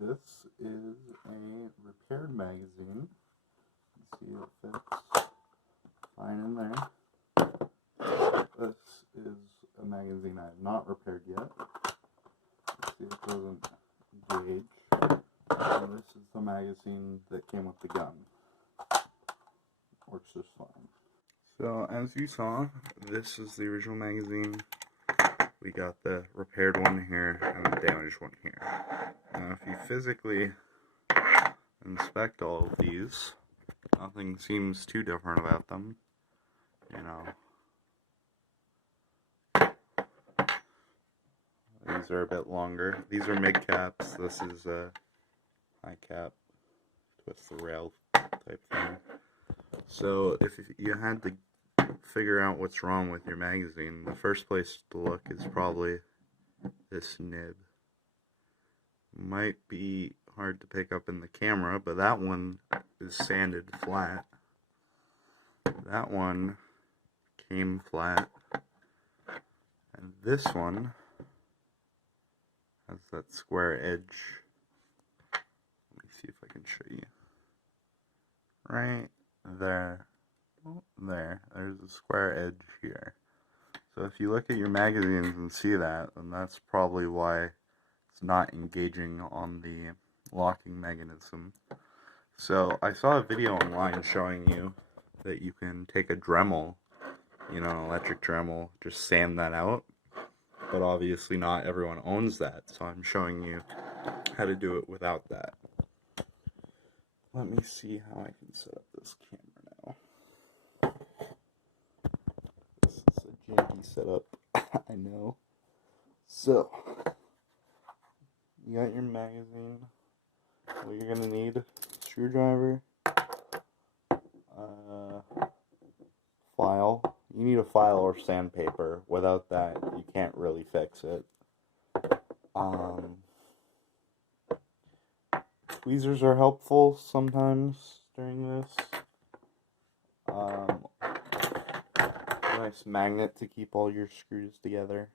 This is a repaired magazine. You can see it fits fine in there. This is a magazine I have not repaired yet. See, it doesn't engage. And this is the magazine that came with the gun. Works just fine. So, as you saw, this is the original magazine. We got the repaired one here and the damaged one here. Now, if you physically inspect all of these, nothing seems too different about them. You know, these are a bit longer. These are mid-caps. This is a high cap, twist the rail type thing. So, if you had to figure out what's wrong with your magazine, the first place to look is probably this nib. Might be hard to pick up in the camera, but that one is sanded flat. That one came flat. And this one has that square edge. Let me see if I can show you. Right there. Oh, there's a square edge here. So if you look at your magazines and see that, then that's probably why it's not engaging on the locking mechanism. So I saw a video online showing you that you can take a Dremel, you know, an electric Dremel, just sand that out. But obviously not everyone owns that, so I'm showing you how to do it without that. Let me see how I can set up this camera now. This is a janky setup, I know. So, you got your magazine. What you're gonna need: screwdriver, file. You need a file or sandpaper. Without that, you can't really fix it. Tweezers are helpful sometimes during this. A nice magnet to keep all your screws together.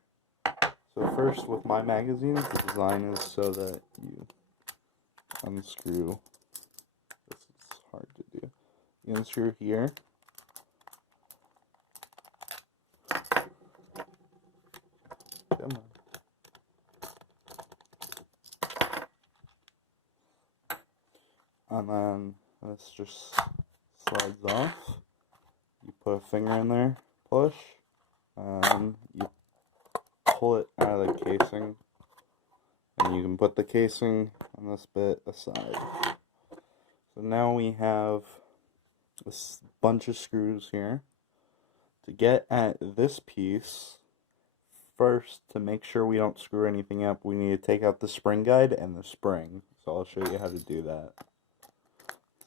So first, with my magazines, the design is so that you unscrew. This is hard to do. You unscrew here. Come on. And then this just slides off. You put a finger in there, push, and you pull it out of the casing. And you can put the casing on this bit aside. So now we have this bunch of screws here. To get at this piece, first, to make sure we don't screw anything up, we need to take out the spring guide and the spring. So I'll show you how to do that.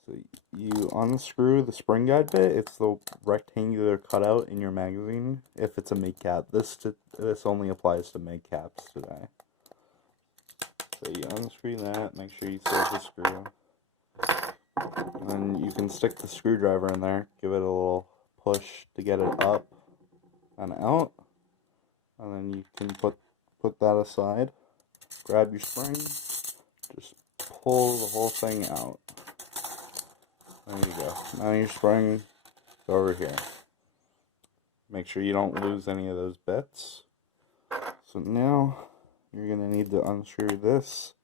So you unscrew the spring guide bit. It's the rectangular cutout in your magazine. If it's a mid-cap, this only applies to mid-caps today. So you unscrew that. Make sure you still have the screw. And then you can stick the screwdriver in there. Give it a little push to get it up and out. And then you can put that aside. Grab your spring. Just pull the whole thing out. There you go. Now your spring is over here. Make sure you don't lose any of those bits. So now you're going to need to unscrew this,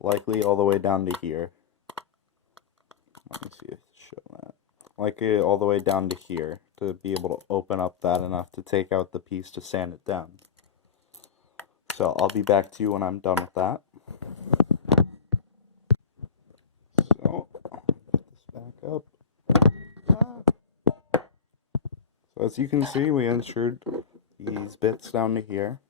likely all the way down to here. Let me see if I show that. Likely all the way down to here to be able to open up that enough to take out the piece to sand it down. So I'll be back to you when I'm done with that. So, put this back up. So as you can see, we unscrewed these bits down to here.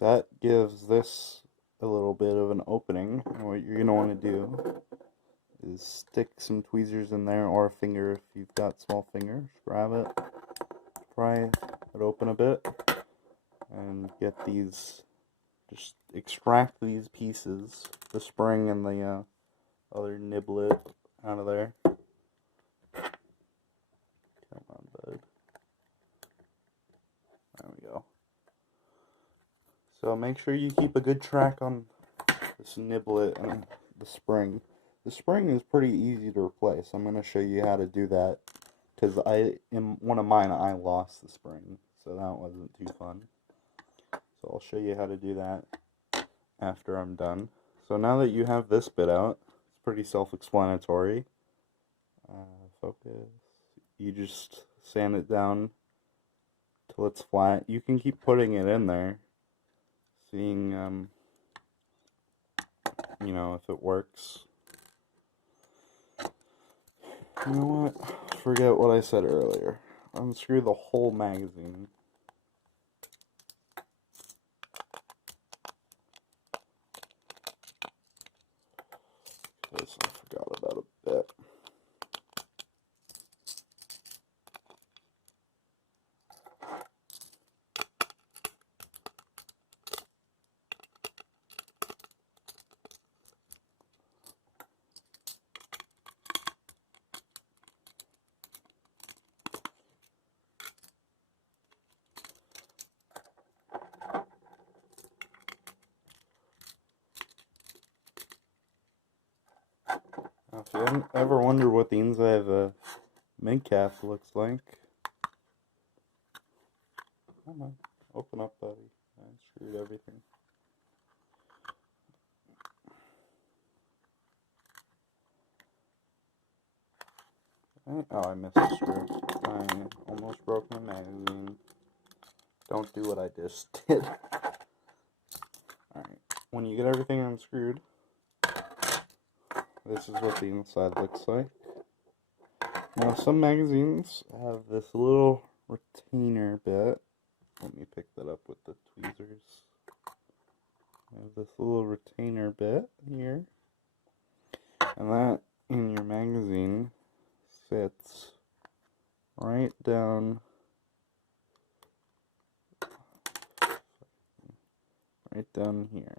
That gives this a little bit of an opening. And what you're going to want to do is stick some tweezers in there, or a finger if you've got small fingers. Grab it, pry it open a bit, and get these, just extract these pieces, the spring and the other niblet out of there. Come on, bud. There we go. So make sure you keep a good track on this niblet and the spring. The spring is pretty easy to replace. I'm going to show you how to do that because in one of mine I lost the spring, so that wasn't too fun. So I'll show you how to do that after I'm done. So now that you have this bit out, it's pretty self-explanatory. Focus. You just sand it down till it's flat. You can keep putting it in there, seeing you know, if it works. You know what? Forget what I said earlier. Unscrew the whole magazine. Because I forgot about a bit. Now, if you ever wonder what the inside of a midcap looks like, come on, open up, buddy. I unscrewed everything. Right. Oh, I missed a screw. I almost broke my magazine. Don't do what I just did. Alright, when you get everything unscrewed, this is what the inside looks like. Now, some magazines have this little retainer bit. Let me pick that up with the tweezers. I have this little retainer bit here. And that, in your magazine, sits right down here.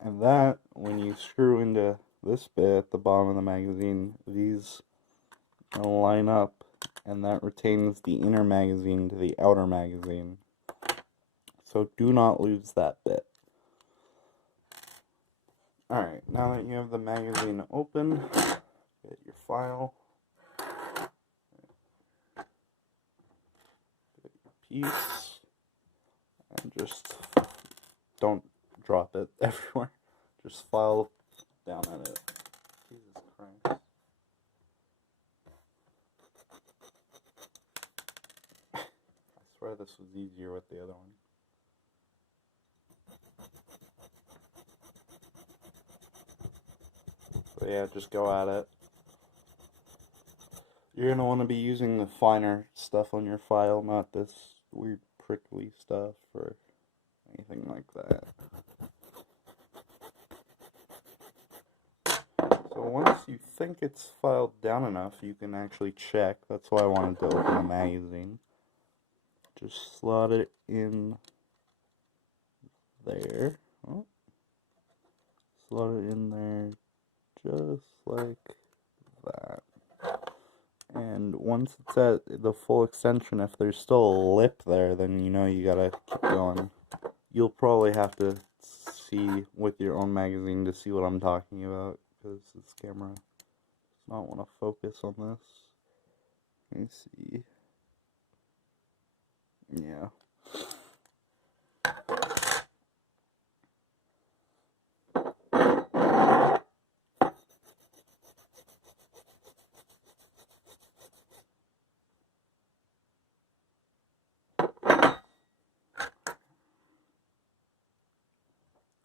And that, when you screw into this bit at the bottom of the magazine, these line up, and that retains the inner magazine to the outer magazine. So do not lose that bit. Alright, now that you have the magazine open, get your file, get your piece, and just don't drop it everywhere. Just file down at it. Jesus Christ. I swear this was easier with the other one. So yeah, just go at it. You're going to want to be using the finer stuff on your file, not this weird prickly stuff or anything like that. So once you think it's filed down enough, you can actually check. That's why I wanted to open the magazine. Just slot it in there. Oh. Slot it in there just like that. And once it's at the full extension, if there's still a lip there, then you know you gotta keep going. You'll probably have to see with your own magazine to see what I'm talking about, because this camera does not want to focus on this. Let me see. Yeah.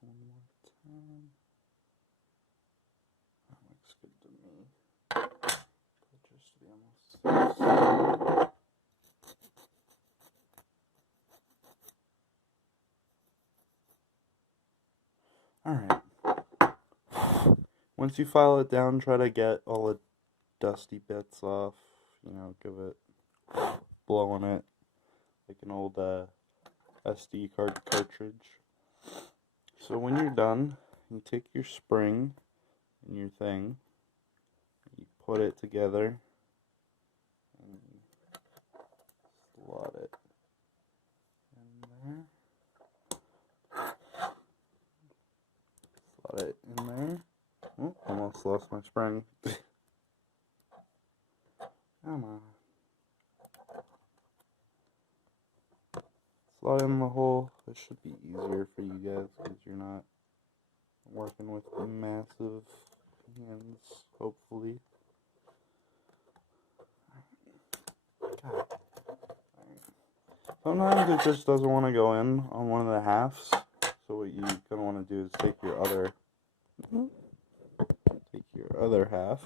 One more time. That looks good to me. Just to be almost safe. Alright. Once you file it down, try to get all the dusty bits off. You know, give it, blow on it like an old SD card cartridge. So when you're done, you take your spring and your thing, you put it together, and you slot it in almost lost my spring. Come on. Slide in the hole. This should be easier for you guys because you're not working with massive hands, hopefully. God. Sometimes it just doesn't want to go in on one of the halves. So what you're going to want to do is take your other half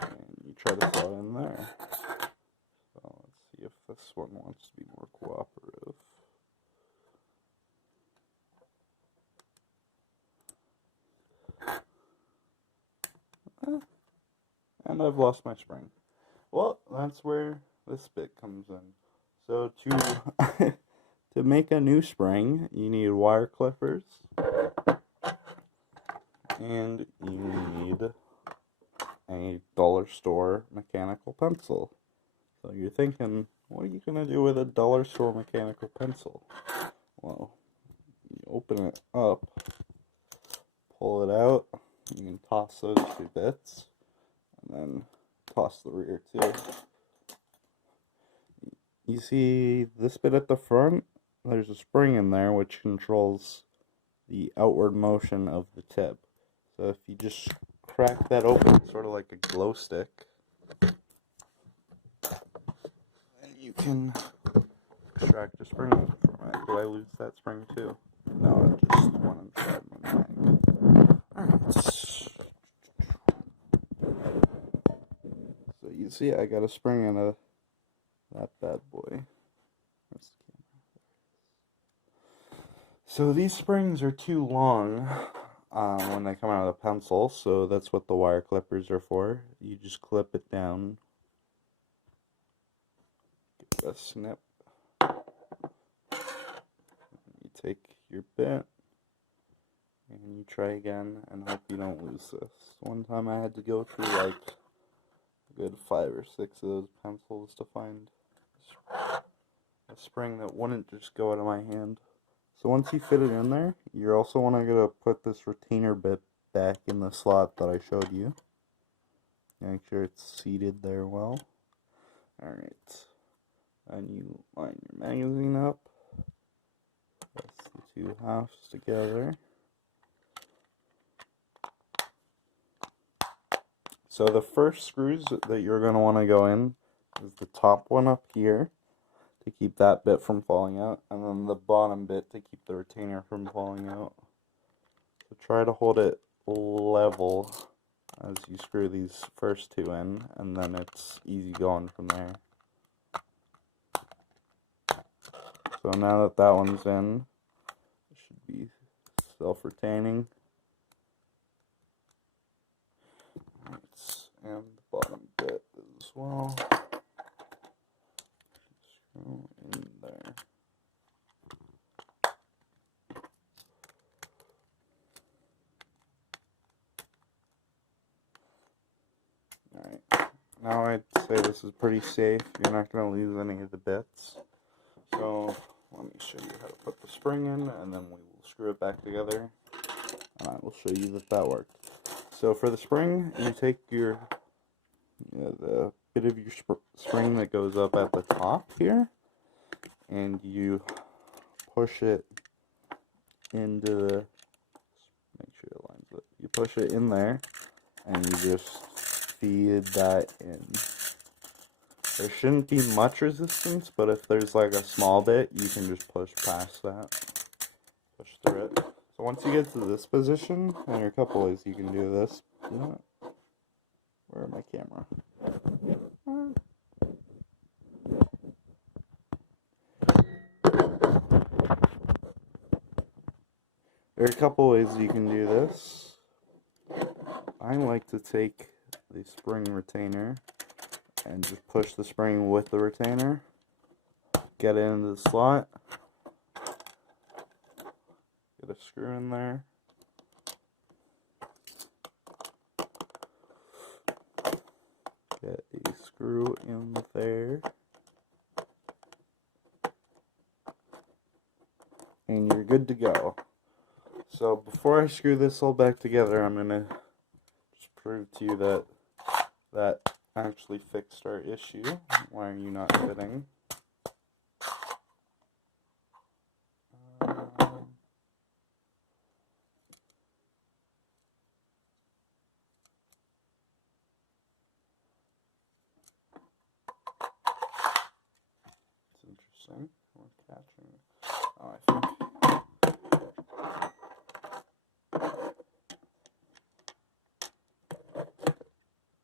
and you try to slot in there. So let's see if this one wants to be more cooperative. And I've lost my spring. Well, that's where this bit comes in. So to to make a new spring, you need wire clippers and you need a dollar store mechanical pencil. So you're thinking, what are you gonna do with a dollar store mechanical pencil? Well, you open it up, pull it out, you can toss those two bits, and then toss the rear too. You see this bit at the front? There's a spring in there which controls the outward motion of the tip. So if you just crack that open, sort of like a glow stick, then you can extract a spring from it. Did I lose that spring too? No, it just went inside my mag. Alright. So you see I got a spring in that bad boy. So these springs are too long when they come out of the pencil, so that's what the wire clippers are for. You just clip it down, give it a snip, you take your bit, and you try again, and hope you don't lose this. One time I had to go through like a good 5 or 6 of those pencils to find a spring that wouldn't just go out of my hand. So once you fit it in there, you're also want to put this retainer bit back in the slot that I showed you. Make sure it's seated there well. Alright. And you line your magazine up. Press the two halves together. So the first screws that you're going to want to go in is the top one up here, to keep that bit from falling out, and then the bottom bit to keep the retainer from falling out. So try to hold it level as you screw these first two in, and then it's easy going from there. So now that one's in, it should be self-retaining. And the bottom bit as well. Screw in there. Alright, now I'd say this is pretty safe. You're not going to lose any of the bits. So let me show you how to put the spring in, and then we will screw it back together, and I will show you that worked. So for the spring, you take the bit of your spring that goes up at the top here, and you push it into the, make sure it lines up. You push it in there, and you just feed that in. There shouldn't be much resistance, but if there's like a small bit, you can just push past that, push through it. So once you get to this position, and there are a couple ways you can do this. You know what? Where's my camera? There are a couple ways you can do this. I like to take the spring retainer and just push the spring with the retainer, get it into the slot, get a screw in there, get a screw in there, and you're good to go. So before I screw this all back together, I'm going to prove to you that that actually fixed our issue. Why are you not fitting? It's interesting. We're catching. Oh, I think.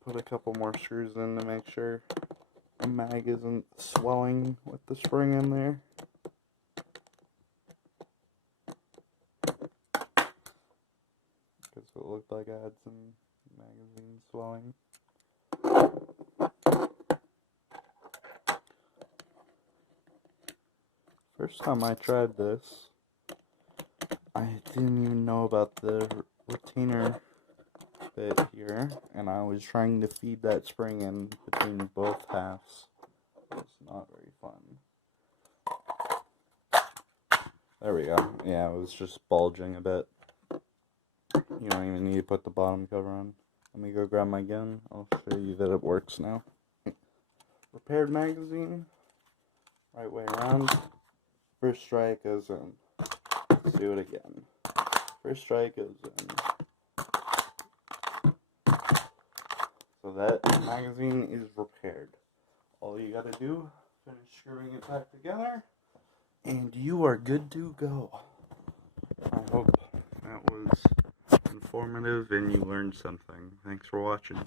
Put a couple more screws in to make sure the mag isn't swelling with the spring in there. Because it looked like I had some magazine swelling. First time I tried this, I didn't even know about the retainer bit here, and I was trying to feed that spring in between both halves. It's not very fun. There we go. Yeah, it was just bulging a bit. You don't even need to put the bottom cover on. Let me go grab my gun. I'll show you that it works now. Repaired magazine. Right way around. First strike goes in. Let's do it again. First strike goes in. So that magazine is repaired. All you gotta do, finish screwing it back together, and you are good to go. I hope that was informative and you learned something. Thanks for watching.